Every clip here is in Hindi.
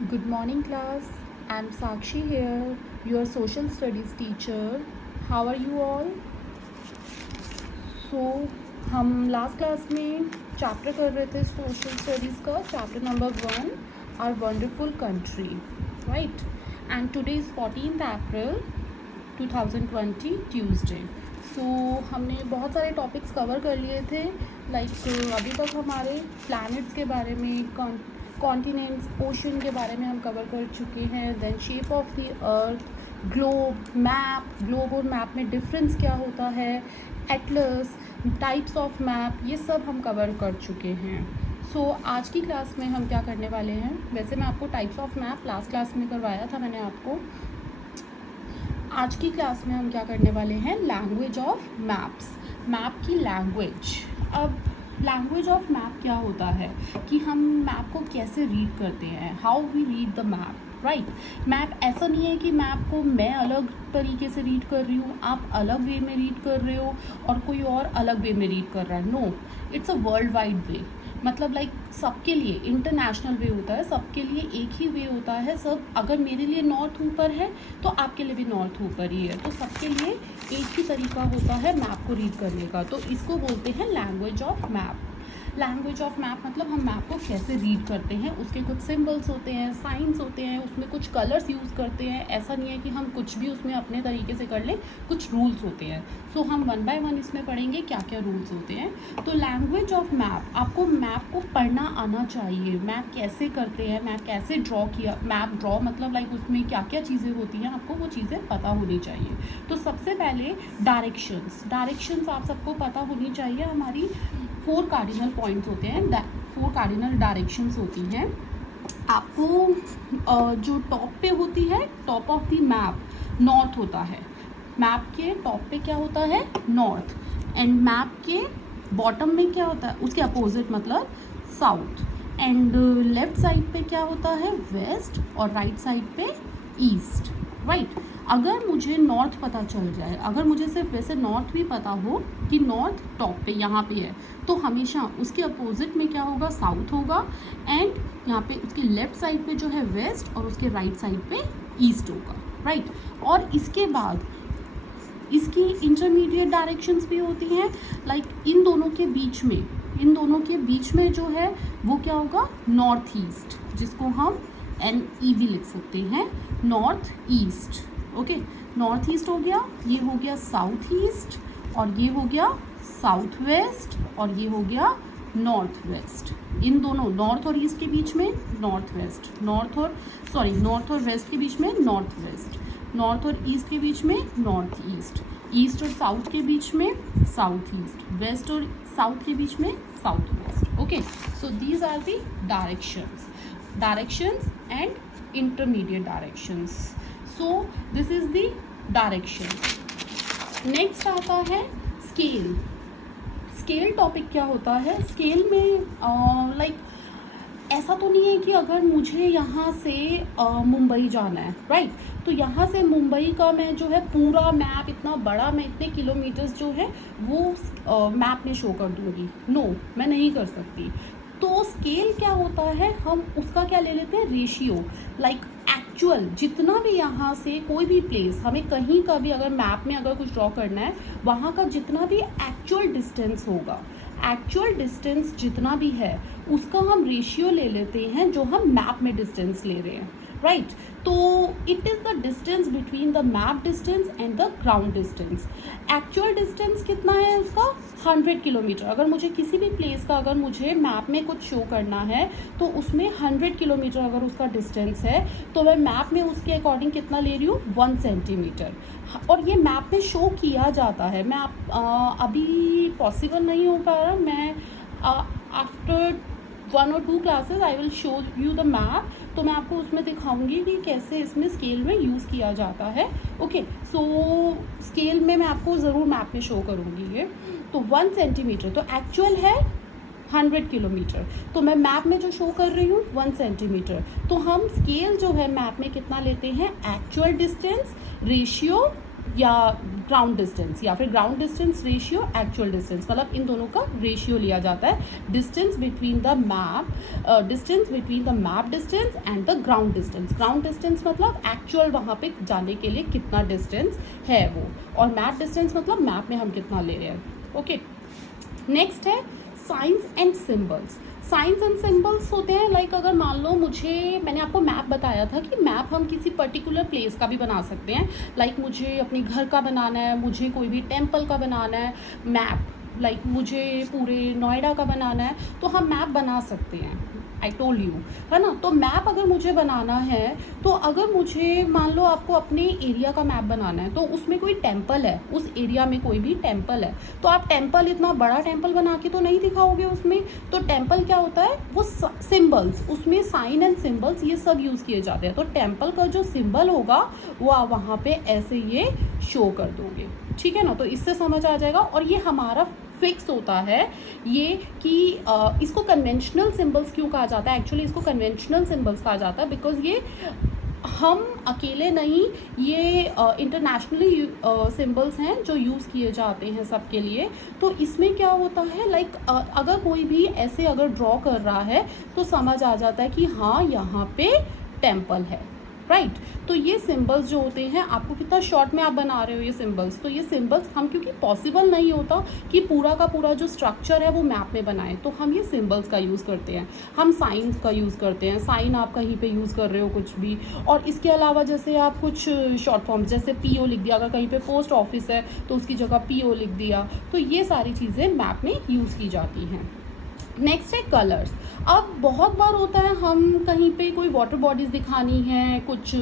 Good morning, class. I'm Sakshi here, your social studies teacher. How are you all? So, हम लास्ट क्लास में चैप्टर कर रहे थे सोशल स्टडीज़ का chapter number 1 our wonderful country, right? And today is 14th April 2020 Tuesday. So हमने बहुत सारे टॉपिक्स कवर कर लिए थे. अभी तक हमारे प्लैनेट्स के बारे में, कॉन्टिनेंट्स, ओशन के बारे में हम कवर कर चुके हैं. Then shape of the earth, globe और मैप में डिफरेंस क्या होता है, एटलस, टाइप्स ऑफ मैप, ये सब हम कवर कर चुके हैं. सो आज की क्लास में हम क्या करने वाले हैं, वैसे मैं आपको types of map last class में करवाया था मैंने आपको. आज की क्लास में हम क्या करने वाले हैं, लैंग्वेज ऑफ मैप्स, मैप की लैंग्वेज. अब लैंग्वेज ऑफ मैप क्या होता है कि हम मैप को कैसे रीड करते हैं, how we read the map, right? Map ऐसा नहीं है कि मैप को मैं अलग तरीके से रीड कर रही हूँ, आप अलग वे में रीड कर रहे हो और कोई और अलग वे में रीड कर रहा है. No, it's a world wide web. मतलब सबके लिए इंटरनेशनल वे होता है, सबके लिए एक ही वे होता है. सब अगर मेरे लिए नॉर्थ ऊपर है तो आपके लिए भी नॉर्थ ऊपर ही है. तो सबके लिए एक ही तरीका होता है मैप को रीड करने का. तो इसको बोलते हैं language of map. Language of map मतलब हम मैप को कैसे रीड करते हैं, उसके कुछ सिंबल्स होते हैं, साइंस होते हैं, उसमें कुछ कलर्स यूज़ करते हैं. ऐसा नहीं है कि हम कुछ भी उसमें अपने तरीके से कर लें, कुछ रूल्स होते हैं. सो हम 1 बाय 1 इसमें पढ़ेंगे क्या क्या रूल्स होते हैं. तो लैंग्वेज ऑफ मैप, आपको मैप को पढ़ना आना चाहिए. मैप कैसे करते हैं, मैप कैसे ड्रॉ किया, मैप ड्रॉ मतलब उसमें क्या क्या चीज़ें होती हैं, आपको वो चीज़ें पता होनी चाहिए. तो सबसे पहले डायरेक्शंस आप सबको पता होनी चाहिए. हमारी 4 कार्डिनल पॉइंट्स होते हैं, 4 कार्डिनल डायरेक्शंस होती हैं. आपको जो टॉप पे होती है, top of the map north होता है. मैप के टॉप पे क्या होता है, नॉर्थ. एंड मैप के बॉटम में क्या होता है, उसके अपोजिट मतलब साउथ. एंड लेफ्ट साइड पे क्या होता है, वेस्ट. और राइट साइड पे ईस्ट, राइट? अगर मुझे नॉर्थ पता चल जाए, अगर मुझे सिर्फ वैसे नॉर्थ भी पता हो कि नॉर्थ टॉप पे यहाँ पे है, तो हमेशा उसके अपोजिट में क्या होगा, साउथ होगा. एंड यहाँ पे उसके लेफ्ट साइड पे जो है वेस्ट और उसके राइट साइड पे ईस्ट होगा, राइट? और इसके बाद इसकी इंटरमीडिएट डायरेक्शंस भी होती हैं. इन दोनों के बीच में जो है वो क्या होगा, नॉर्थ ईस्ट, जिसको हम NE भी लिख सकते हैं, north east. Okay, north east हो गया, ये हो गया साउथ ईस्ट, और ये हो गया साउथ वेस्ट, और ये हो गया नॉर्थ वेस्ट. इन दोनों नॉर्थ और ईस्ट के बीच में नॉर्थ वेस्ट, नॉर्थ और वेस्ट के बीच में नॉर्थ वेस्ट, नॉर्थ और ईस्ट के बीच में नॉर्थ ईस्ट, ईस्ट और साउथ के बीच में साउथ ईस्ट, वेस्ट और साउथ के बीच में south west. Okay, so these are the directions and intermediate directions. So this is the direction. Next आता है स्केल टॉपिक. क्या होता है स्केल में, ऐसा तो नहीं है कि अगर मुझे यहाँ से मुंबई जाना है, राइट? तो यहाँ से मुंबई का मैं जो है पूरा मैप, इतना बड़ा, मैं इतने किलोमीटर्स जो है वो मैप में शो कर दूँगी. नो, मैं नहीं कर सकती. तो स्केल क्या होता है, हम उसका क्या ले लेते हैं, रेशियो. एक्चुअल जितना भी यहाँ से कोई भी प्लेस, हमें कहीं का भी अगर मैप में अगर कुछ ड्रॉ करना है, वहाँ का जितना भी एक्चुअल डिस्टेंस होगा, एक्चुअल डिस्टेंस जितना भी है, उसका हम रेशियो ले लेते हैं जो हम मैप में डिस्टेंस ले रहे हैं, राइट? तो it is the distance between the map distance and the ground distance. Actual distance कितना है उसका, 100 किलोमीटर. अगर मुझे किसी भी प्लेस का, अगर मुझे मैप में कुछ शो करना है, तो उसमें 100 किलोमीटर अगर उसका डिस्टेंस है, तो मैं मैप में उसके अकॉर्डिंग कितना ले रही हूँ, 1 सेंटीमीटर. और ये मैप में शो किया जाता है. मैं अभी पॉसिबल नहीं हो पा रहा, मैं after 1 or 2 classes I will show you the map. तो मैं आपको उसमें दिखाऊंगी कि कैसे इसमें स्केल में यूज़ किया जाता है. ओके, सो स्केल में मैं आपको ज़रूर मैप में शो करूँगी ये. तो 1 सेंटीमीटर तो एक्चुअल है 100 किलोमीटर, तो मैं मैप में जो शो कर रही हूँ 1 सेंटीमीटर. तो हम स्केल जो है मैप में कितना लेते हैं, एक्चुअल डिस्टेंस रेशियो या ग्राउंड डिस्टेंस, या फिर ground distance ratio actual distance, मतलब इन दोनों का रेशियो लिया जाता है, distance between the map, distance between the map distance and the ground distance. Ground distance मतलब एक्चुअल वहाँ पे जाने के लिए कितना डिस्टेंस है वो, और मैप डिस्टेंस मतलब मैप में हम कितना ले रहे हैं। ओके, नेक्स्ट है science and symbols. Science and symbols होते हैं लाइक अगर मान लो मैंने आपको मैप बताया था कि मैप हम किसी पर्टिकुलर प्लेस का भी बना सकते हैं, लाइक मुझे अपने घर का बनाना है, मुझे कोई भी टेम्पल का बनाना है मैप, लाइक मुझे पूरे नोएडा का बनाना है, तो हम मैप बना सकते हैं, आई टोल्ड यू, है ना। तो मैप अगर मुझे बनाना है, तो अगर मुझे मान लो आपको अपने एरिया का मैप बनाना है, तो उसमें कोई टेम्पल है, उस एरिया में कोई भी टेम्पल है, तो आप टेम्पल इतना बड़ा टेम्पल बना के तो नहीं दिखाओगे उसमें। तो टेम्पल क्या होता है, वो सिम्बल्स, उसमें साइन एंड सिम्बल्स ये सब यूज़ किए जाते हैं। तो टेम्पल का जो सिम्बल होगा वो आप वहाँ पे ऐसे ये शो कर दोगे, ठीक है ना। तो इससे समझ आ जाएगा, और ये हमारा फिक्स होता है ये कि इसको कन्वेंशनल सिंबल्स क्यों कहा जाता है। एक्चुअली इसको कन्वेंशनल सिंबल्स कहा जाता है बिकॉज ये हम अकेले नहीं, ये इंटरनेशनली सिंबल्स हैं जो यूज़ किए जाते हैं सबके लिए। तो इसमें क्या होता है लाइक अगर कोई भी ऐसे अगर ड्रॉ कर रहा है तो समझ आ जाता है कि हाँ यहाँ पे टेम्पल है, राइट। तो ये सिंबल्स जो होते हैं, आपको कितना शॉर्ट में आप बना रहे हो ये सिंबल्स, तो ये सिंबल्स हम, क्योंकि पॉसिबल नहीं होता कि पूरा का पूरा जो स्ट्रक्चर है वो मैप में बनाएं, तो हम ये सिंबल्स का यूज़ करते हैं। हम साइन का यूज़ करते हैं, साइन आप कहीं पे यूज़ कर रहे हो कुछ भी, और इसके अलावा जैसे आप कुछ शॉर्ट फॉर्म जैसे PO लिख दिया, अगर कहीं पर पोस्ट ऑफिस है तो उसकी जगह PO लिख दिया, तो ये सारी चीज़ें मैप में यूज़ की जाती हैं। नेक्स्ट है कलर्स। अब बहुत बार होता है हम कहीं पे कोई वाटर बॉडीज़ दिखानी है, कुछ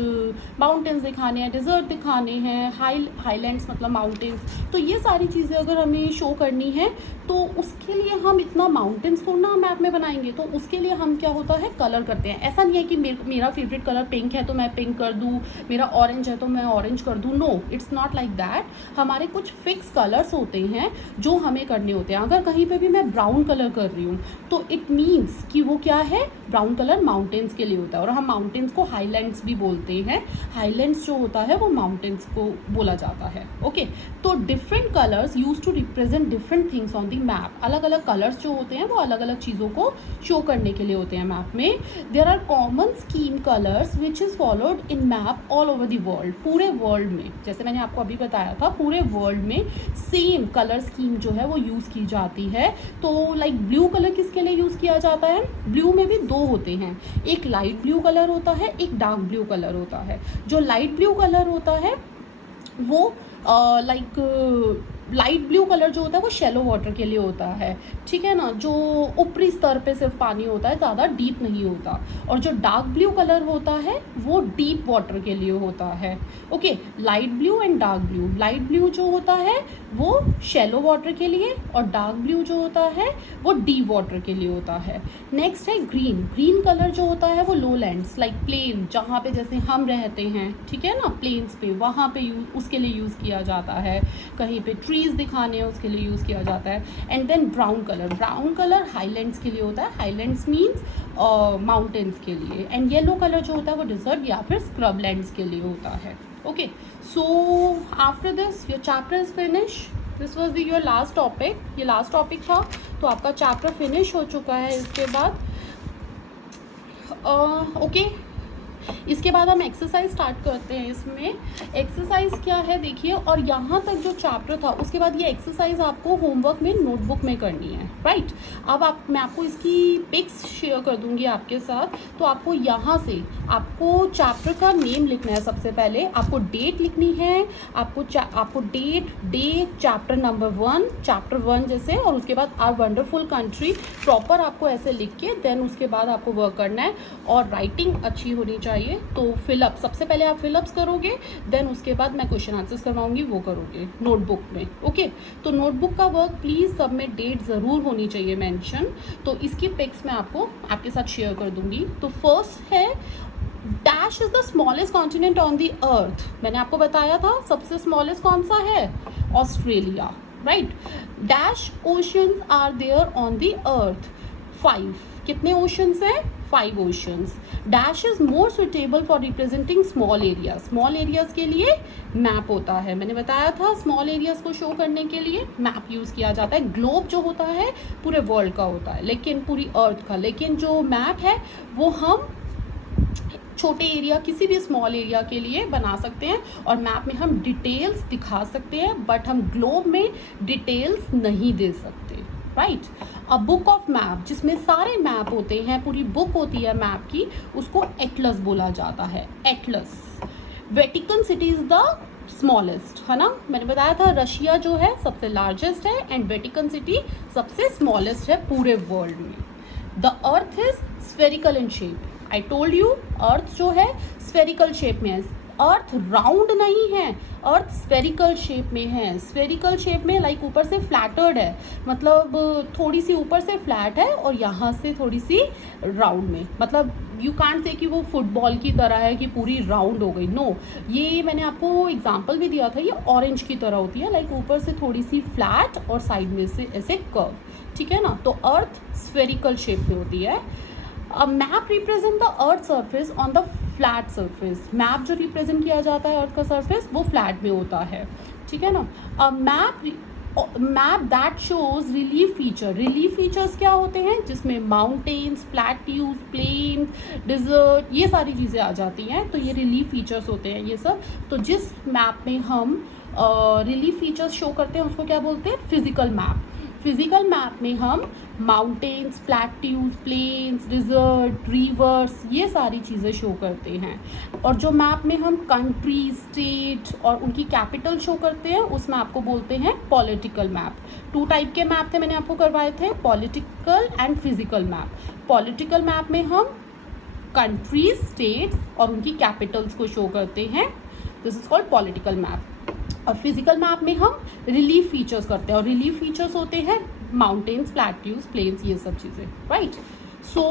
माउंटेन्स दिखाने हैं, डिज़र्ट दिखाने हैं, हाईलैंड्स मतलब माउंटेन्स, तो ये सारी चीज़ें अगर हमें शो करनी है तो उसके लिए हम इतना माउंटेन्स थोड़ा ना मैप में बनाएंगे, तो उसके लिए हम क्या होता है कलर करते हैं। ऐसा नहीं है कि मेरा फेवरेट कलर पिंक है तो मैं पिंक कर दूँ, मेरा ऑरेंज है तो मैं ऑरेंज कर दूँ, no, it's not like that. हमारे कुछ फिक्स कलर्स होते हैं जो हमें करने होते हैं। अगर कहीं पर भी मैं ब्राउन कलर कर रही हूँ तो इट मीन्स कि वो क्या है, ब्राउन कलर माउंटेन्स के लिए होता है, और हम माउंटेन्स को हाईलैंड्स भी बोलते हैं। हाईलैंड्स जो होता है वो माउंटेन्स को बोला जाता है। ओके, तो different colours use to represent different things on the map. अलग अलग कलर्स जो होते हैं वो अलग अलग चीज़ों को शो करने के लिए होते हैं मैप में। There are common scheme colours which is followed in map all over the world. पूरे वर्ल्ड में, जैसे मैंने आपको अभी बताया था, पूरे वर्ल्ड में सेम कलर स्कीम जो है वो यूज़ की जाती है। तो लाइक ब्लू कलर किसके लिए यूज़ किया जाता है, ब्लू में भी दो होते हैं, एक लाइट ब्लू कलर होता है, एक डार्क ब्लू कलर होता है। जो लाइट ब्लू कलर होता है वो लाइट ब्लू कलर जो होता है वो शैलो वाटर के लिए होता है, ठीक है ना, जो ऊपरी स्तर पे सिर्फ पानी होता है, ज़्यादा डीप नहीं होता। और जो डार्क ब्लू कलर होता है वो डीप वाटर के लिए होता है। Okay, light blue and dark blue. Light blue जो होता है वो शैलो वाटर के लिए, और डार्क ब्लू जो होता है वो डीप वाटर के लिए होता है। नेक्स्ट है ग्रीन। ग्रीन कलर जो होता है वो लो लैंड्स लाइक प्लेन, जहाँ पे जैसे हम रहते हैं, ठीक है ना, प्लेन्स पे, वहाँ पे उसके लिए यूज़ किया जाता है। कहीं पे ट्रीज दिखाने हैं उसके लिए यूज़ किया जाता है। And then brown colour. Brown colour highlands के लिए होता है, हाईलैंड्स मीन्स माउंटेन्स के लिए। एंड येलो कलर जो होता है वो डिजर्ट या फिर स्क्रबलैंड्स के लिए होता है। Okay, so after this your chapter is finish. This was your last topic. ये लास्ट टॉपिक था, तो आपका चैप्टर फिनिश हो चुका है। इसके बाद ओके, इसके बाद हम एक्सरसाइज स्टार्ट करते हैं। इसमें एक्सरसाइज क्या है देखिए, और यहाँ तक जो चैप्टर था उसके बाद ये एक्सरसाइज आपको होमवर्क में नोटबुक में करनी है, राइट। अब मैं आपको इसकी पिक्स शेयर कर दूँगी आपके साथ। तो आपको यहाँ से आपको चैप्टर का नेम लिखना है। सबसे पहले आपको डेट लिखनी है, आपको date, day, chapter number 1, chapter 1 जैसे, और उसके बाद आवर वंडरफुल कंट्री प्रॉपर आपको ऐसे लिख के देन उसके बाद आपको वर्क करना है। और राइटिंग अच्छी होनी चाहिए। तो फिलअप, सबसे पहले आप फिलअप्स करोगे, देन उसके बाद मैं क्वेश्चन आंसर्स करवाऊंगी, वो करोगे नोटबुक में। ओके, तो नोटबुक का वर्क प्लीज सब में डेट ज़रूर होनी चाहिए मेंशन। तो इसकी पिक्स मैं आपके साथ शेयर कर दूंगी। तो फर्स्ट है dash is the smallest continent on the earth. मैंने आपको बताया था सबसे स्मॉलेस्ट कौन सा है, Australia, right. Dash oceans are there on the earth, 5। कितने ओशंस हैं, 5 oceans. Dash is more suitable for representing small areas. Small areas के लिए मैप होता है. मैंने बताया था स्मॉल एरियाज को शो करने के लिए मैप यूज़ किया जाता है. ग्लोब जो होता है पूरे वर्ल्ड का होता है, लेकिन पूरी अर्थ का. लेकिन जो मैप है वो हम छोटे एरिया, किसी भी स्मॉल एरिया के लिए बना सकते हैं और मैप में हम डिटेल्स दिखा सकते हैं, बट हम ग्लोब में डिटेल्स नहीं दे सकते. Right. A book of map, जिसमें सारे मैप होते हैं, पूरी बुक होती है मैप की, उसको एटलस बोला जाता है. Atlas. Vatican city is the smallest, है ना. मैंने बताया था रशिया जो है सबसे लार्जेस्ट है एंड वेटिकन सिटी सबसे स्मॉलेस्ट है पूरे वर्ल्ड में. The earth is spherical in shape. I told you earth जो है स्फेरिकल शेप में है. अर्थ राउंड नहीं है, अर्थ स्फेरिकल शेप में है. स्फेरिकल शेप में लाइक ऊपर से फ्लैटर्ड है, मतलब थोड़ी सी ऊपर से फ्लैट है और यहाँ से थोड़ी सी राउंड में. मतलब यू कांट से कि वो फुटबॉल की तरह है कि पूरी राउंड हो गई. नो, ये मैंने आपको एग्जांपल भी दिया था, ये ऑरेंज की तरह होती है, लाइक ऊपर से थोड़ी सी फ्लैट और साइड में से ऐसे कर्व. ठीक है ना. तो अर्थ स्फेरिकल शेप में होती है. A map represent the earth surface on the flat surface. Map जो रिप्रेजेंट किया जाता है अर्थ का सरफेस वो फ्लैट में होता है. ठीक है ना. A map that shows relief feature. Relief features क्या होते हैं, जिसमें माउंटेन्स, प्लेट्यूज, प्लेन, डिजर्ट, ये सारी चीज़ें आ जाती हैं. तो ये रिलीफ फीचर्स होते हैं ये सब. तो जिस मैप में हम रिलीफ फीचर्स शो करते हैं उसको क्या बोलते हैं, फिजिकल मैप. फिजिकल मैप में हम mountains, plateaus, plains, desert, rivers, ये सारी चीज़ें शो करते हैं. और जो मैप में हम कंट्री, स्टेट और उनकी कैपिटल शो करते हैं उस मैप को बोलते हैं पॉलिटिकल मैप. 2 टाइप के मैप थे, मैंने आपको करवाए थे, political and physical map. Political map में हम कंट्रीज, स्टेट्स और उनकी कैपिटल्स को शो करते हैं. This is called political map. और फिजिकल मैप में हम रिलीफ फीचर्स करते हैं और रिलीफ फीचर्स होते हैं माउंटेन्स, प्लेट्यूज, प्लेन्स, ये सब चीज़ें. Right. So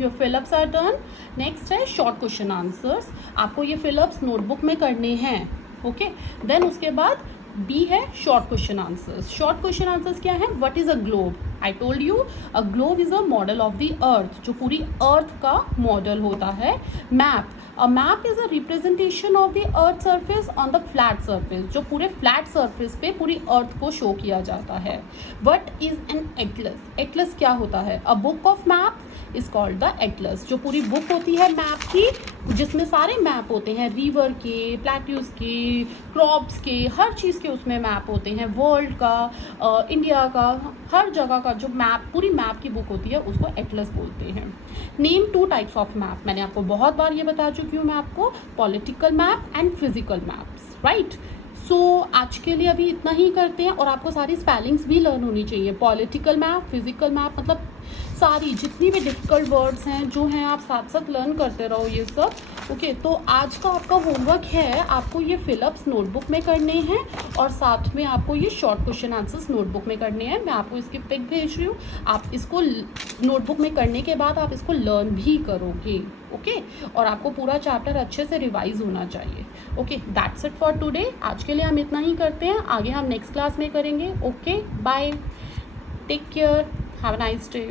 your fill ups are done. Next है शॉर्ट क्वेश्चन आंसर्स. आपको ये फिलअप्स नोटबुक में करने हैं. ओके. देन उसके बाद बी है short question answers. Short question answers क्या है, what is a globe. I told you a globe is a model of the अर्थ, जो पूरी अर्थ का मॉडल होता है. Map, a map is a representation of the earth surface on the flat surface, जो पूरे फ्लैट सरफेस पे पूरी अर्थ को शो किया जाता है. What is an Atlas. Atlas क्या होता है, a book of map is called the Atlas, जो पूरी बुक होती है मैप की, जिसमें सारे मैप होते हैं, रिवर के, प्लेट्यूज के, क्रॉप्स के, हर चीज़ के उसमें मैप होते हैं, वर्ल्ड का, इंडिया का, हर जगह का जो मैप, पूरी मैप की बुक होती है उसको एटलस बोलते हैं. Name 2 types of map. मैंने आपको बहुत बार ये बता चुकी हूँ मैं आपको, political map and physical maps. Right. So आज के लिए अभी इतना ही करते हैं और आपको सारी स्पेलिंग्स भी लर्न होनी चाहिए. पॉलिटिकल मैप, फिजिकल मैप, मतलब सारी जितनी भी डिफ़िकल्ट वर्ड्स हैं जो हैं आप साथ साथ लर्न करते रहो ये सब. ओके. तो आज का आपका होमवर्क है, आपको ये फिलअप्स नोटबुक में करने हैं और साथ में आपको ये शॉर्ट क्वेश्चन आंसर्स नोटबुक में करने हैं. मैं आपको इसकी पिक भेज रही हूँ. आप इसको नोटबुक में करने के बाद आप इसको लर्न भी करोगे. ओके. और आपको पूरा चैप्टर अच्छे से रिवाइज होना चाहिए. Okay. That's it for today. आज के लिए हम इतना ही करते हैं, आगे हम नेक्स्ट क्लास में करेंगे. Okay. Bye. Take care. Have a nice day.